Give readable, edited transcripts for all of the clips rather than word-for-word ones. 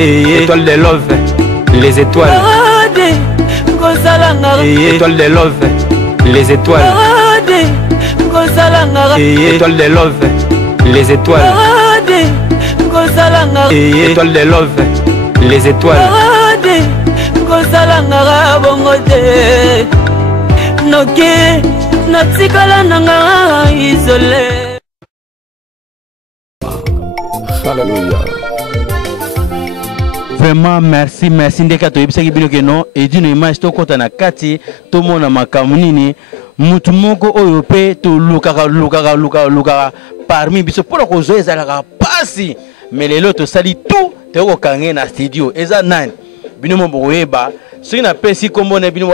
Étoile de love, les étoiles. Étoile de love, les étoiles. Étoile de love, les étoiles. Étoile de love, les étoiles. Alléluia. Vraiment merci ndeka to yebisaki bino ke non et d'une image to kota na kati to mona makamu nini mutu moko oyo pe to lukaka parmi biso pona ko zo ezalaka pasi mais lelo to sali tout te ko kange na studio eza nani bino mo boyeba soki na pesi kombo na bino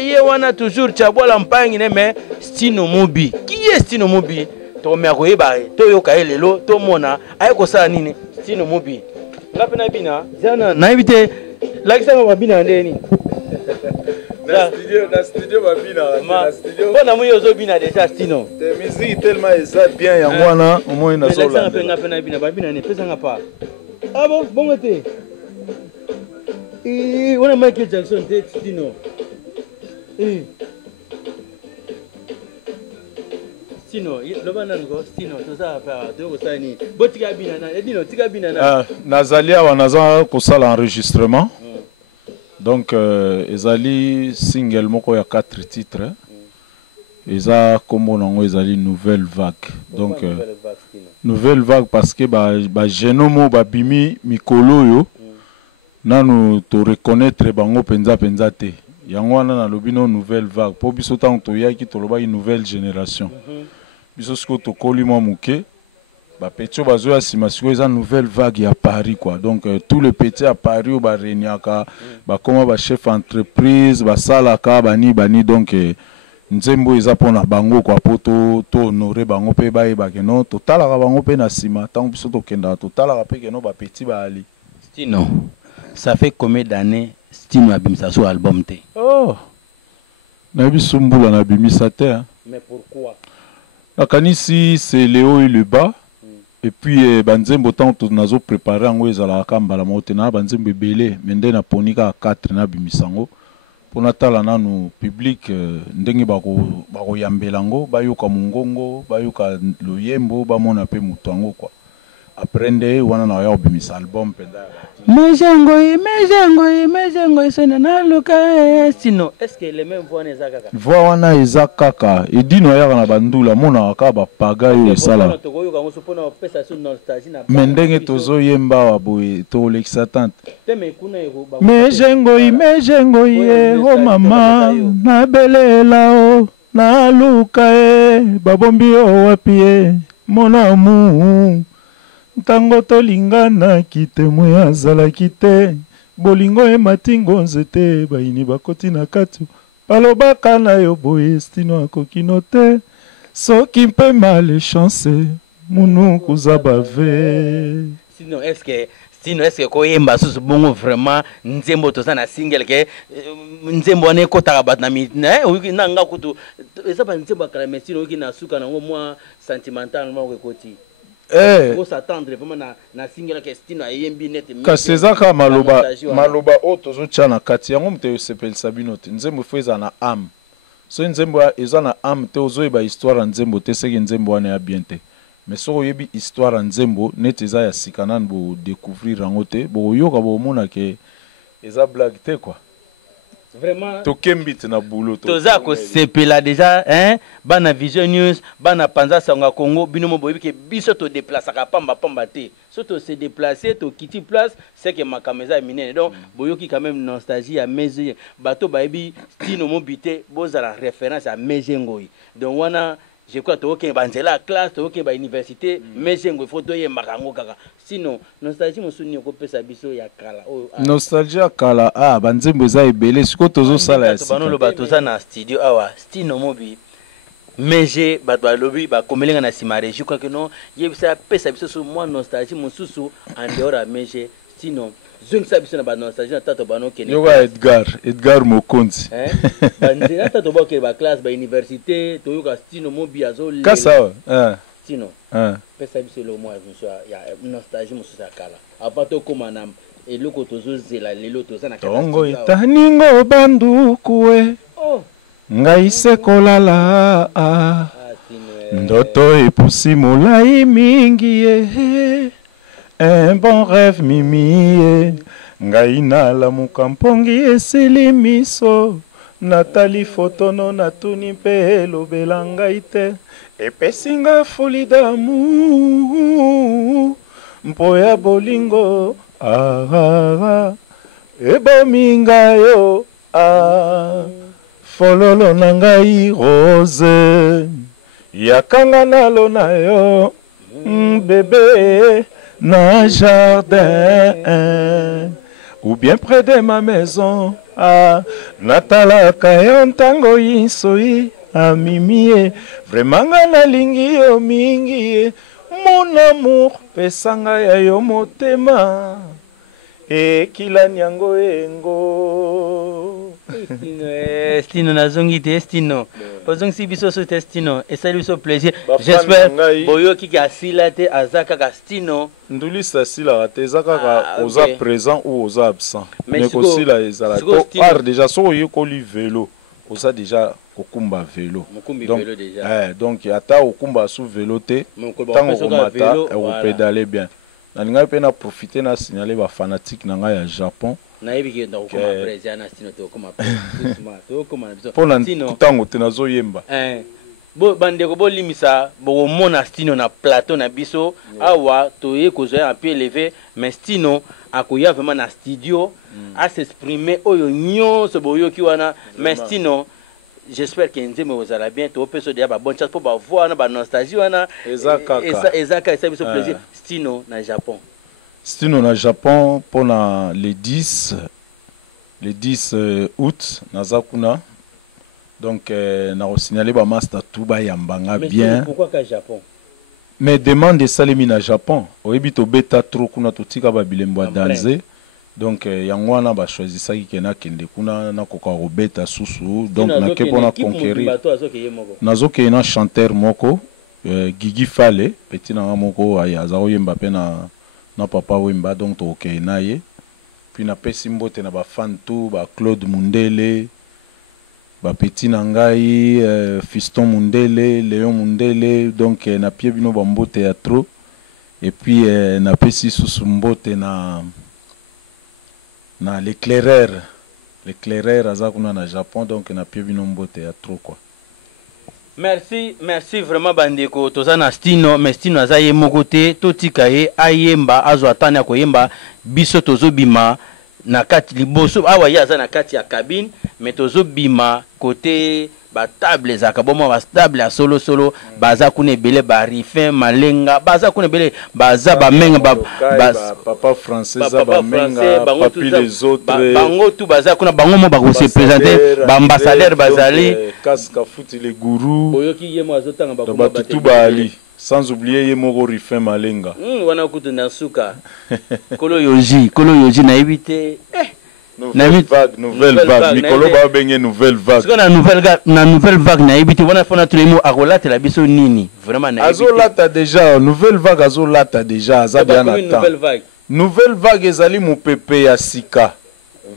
ye wana toujours chabola mpangi ne mais Stino Mobi qui est Stino Mobi to me koyeba to yoka lelo to mona ay ko sala nini Stino Mobi la pena bina jana na invité lakisa mabina ndeni na studio babina na studio bona moyo zo bina déjà Stino te musique tellement eza bien yango wana au moins na zola lakisa penga pena bina babina ne pesa ngapa ah bon bon te on Michael Jackson te Stino Stino lobana ngo Stino toza pa de ko sani botika bina na edino tika bina na nazalia wa naza ko sala enregistrement donc ezali single moko ya 4 titres eza kombo nango ezali nouvelle vague donc nouvelle vague parce que ba genomo ba bimi mikolo yo nanu to reconnaître bango penza te yango wana na lobino nouvelle vague po biso tant to yaki to loba une nouvelle génération biso sko to koli mo muke ba petio bazo ya simasiko eza nouvelle vague ya Paris quoi donc tous les petits à Paris au ba reniaka ba koma ba chef entreprise ba salaka bani donc nzembo eza pona bango kwa poto to honorer bango pe ba ke non to talaka bango pe na sima tant biso to kenda to talaka pe ke non ba petit ba ali Stino ça fait combien d'années Stino abimisa so album te na biso mbula na bimisa te mais pourquoi la kanisi c'est Léo et le bas et puis banzembo tant to nazo préparer ngo ezala kamba la motena banzembo belé mende na ponika 4 na bimisango pona tala nanu public ndenge bako yambelango bayoka mungongo bayoka loyembo bamona pe mutango quoi aprende wana na ya bimisa album penda mejengo sena na luka Stino est-ce que les mêmes voix neza kaka voix wana eza kaka edino ya na bandula mona ka ba paga yo esala mendenge tozo yemba wa boye to lekisa tante mejengo o mama na belela o na luka babombi o wapi mona mu ntango tolingana kitemwe azalaki te bolingo ematingo nzete bayini bakoti na kati balobaka na yo boye Stino akokino te soki mpe malechance munu kuza bave Stino est-ce que koyemba susu bongo vraiment nzembo toza na single ke nzembo ane kotaka bat na na nga kutu eza ba nzembo kala Stino oki na suka nango mwa sentimental mwa kokoti s'attendre vraiment na single que Stino ayembi net kasezaka maloba o tozo tchana kati yango mte sepel sabino te nzembo feza na âme so nzembo eza na âme te ozo eba histoire nzembo te seki nzembo wana ya bien te mais so yebi histoire nzembo net eza ya sikana bo découvrir yango te bo yoka bo mona ke eza blague te quoi vraiment to kembit na boulot toza ko sepela déjà bana Vision News bana panza sanga Congo bino mo boyebi ke biso to déplacer ka pamba te so to se déplacer to kiti place c'est que makameza minene donc boyoki quand même nostalgie à mesure bato bayebi Stino Mobi te bozala référence à Mejengoi donc wana je crois que banzela classe to ba université Mejengo faut doyer makango kaka sinon nostalgie musuni ko pesa biso ya kala nostalgie ya kala banzembo eza ebele siko tozo sala ya sika bano bato za na studio awa Stino Mobi meje bato balobi ba komelenga na simare je crois que non yebisa pesa biso so moi nostalgie mususu en dehors à meje sinon je ne sais pas si on a nostalgie tato bano kene yoga Edgar Mokonzi banzela tato ba ke ba classe ba université to yoka Stino Mobi azo kasa Stino pesa biso le moi ya nostalgie mususu ya kala apato koma na et le kotozo zela lelo toza na tongo etaningo bandukue ngai sekolala ndoto epusi molai mingi ye un bon rêve mimi ye ngai nalamuka mpongi esili miso natali fotono natuni mpe elobela ngai te epesinga foli damu mpo ya bolingo ebomi ngayo fololo na ngai rose yakanga nalo na yo bébé na jardin ou bien près de ma maison natalaka yo ntango yisoi amimie vraiment nga nalingi yo mingi ye mon amour pesanga ya yo motema ekilani yango engo Stino nazongi te Stino pozongi si biso so te Stino esali biso plaisir j'espère boyo ki asila te azaka ka Stino ndulisa sila te ezaka oza présent ou oza absent mais ko sila ezala to art déjà so yekoli vélo oza déjà kokumba vélo donc ata okumba sous vélo te tango komata pédaler bien nalinga pe na profiter na signaler ba fanatique na nga ya Japon na yebiki ndo ko ma président na Stino to ko ma biso pona tango te nazo yemba bo bandeko bo limisa bo mona Stino na plateau na biso awa to ye ko zoya un peu élevé mais Stino akoya vraiment na studio à s'exprimer oyo nyonso boyo ki wana mais Stino j'espère que nzembe ozala bien to peso dia ba bonne chance pour ba voir na ba nostalgie wana ezaka ça biso plaisir Stino na Japon. Stino na Japon pendant le 10 août nazakuna donc na signaler ba master tuba yambanga bien. Pourquoi ka Japon? Mais demande salemi na Japon oyebi to beta trop kuna to tika ba bilembo danser. Donc yango wana ba choisissaki kena kende kuna na koka robeta susu donc na ke pona conquérir nazoke na chanteur moko Gigi Fale petit na moko ayaza oyemba pe na papa wemba donc to ke na ye puis na pesi mbote na ba fan tout ba Claude Mundele ba petit na ngai Fiston Mundele Léon Mundele donc na pie bino ba mbote ya trop et puis na pesi susu mbote na l'éclaireur azakuna na Japon donc na pie bino mbote ya trop quoi. Merci vraiment bandeko toza na Stino mais Stino azaye moko te totika ye ayemba azo atana ko yemba biso tozo bima na kati liboso awa ya za na kati ya cabine mais tozo bima côté ba table za kabomo ba table ya solo baza kuna belé ba rifin malenga baza kuna belé baza ba menga ba papa français za ba menga papi les autres bango tout baza kuna bango mo ba ko se présenter ba ambassadeur bazali casque futi les gourous boyoki yemo azotanga ba kuma ba tout bali sans oublier yemo rifin malenga wana kutu na suka kolo yoji na éviter nouvelle vague Mikolo ba benye nouvelle vague parce que na nouvelle vague na ebiti wana fona tous les mots akolata la biso nini vraiment na ebiti azolata déjà nouvelle vague azolata déjà aza bien attend nouvelle vague ezali mopepe ya sika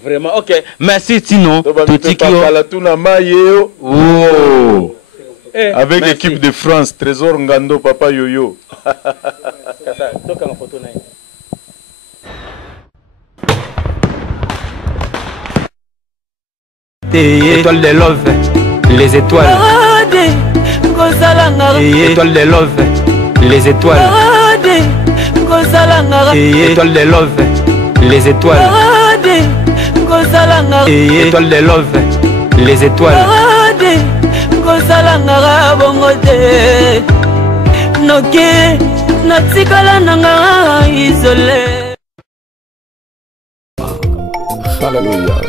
vraiment OK merci Tino totikio kala tuna mayeo avec l'équipe de France Trésor Ngando papa yoyo kata toka na photo na Étoile de love, les étoiles. Étoile de love, les étoiles. Étoile de love, les étoiles. Étoile de love, les étoiles. Hallelujah.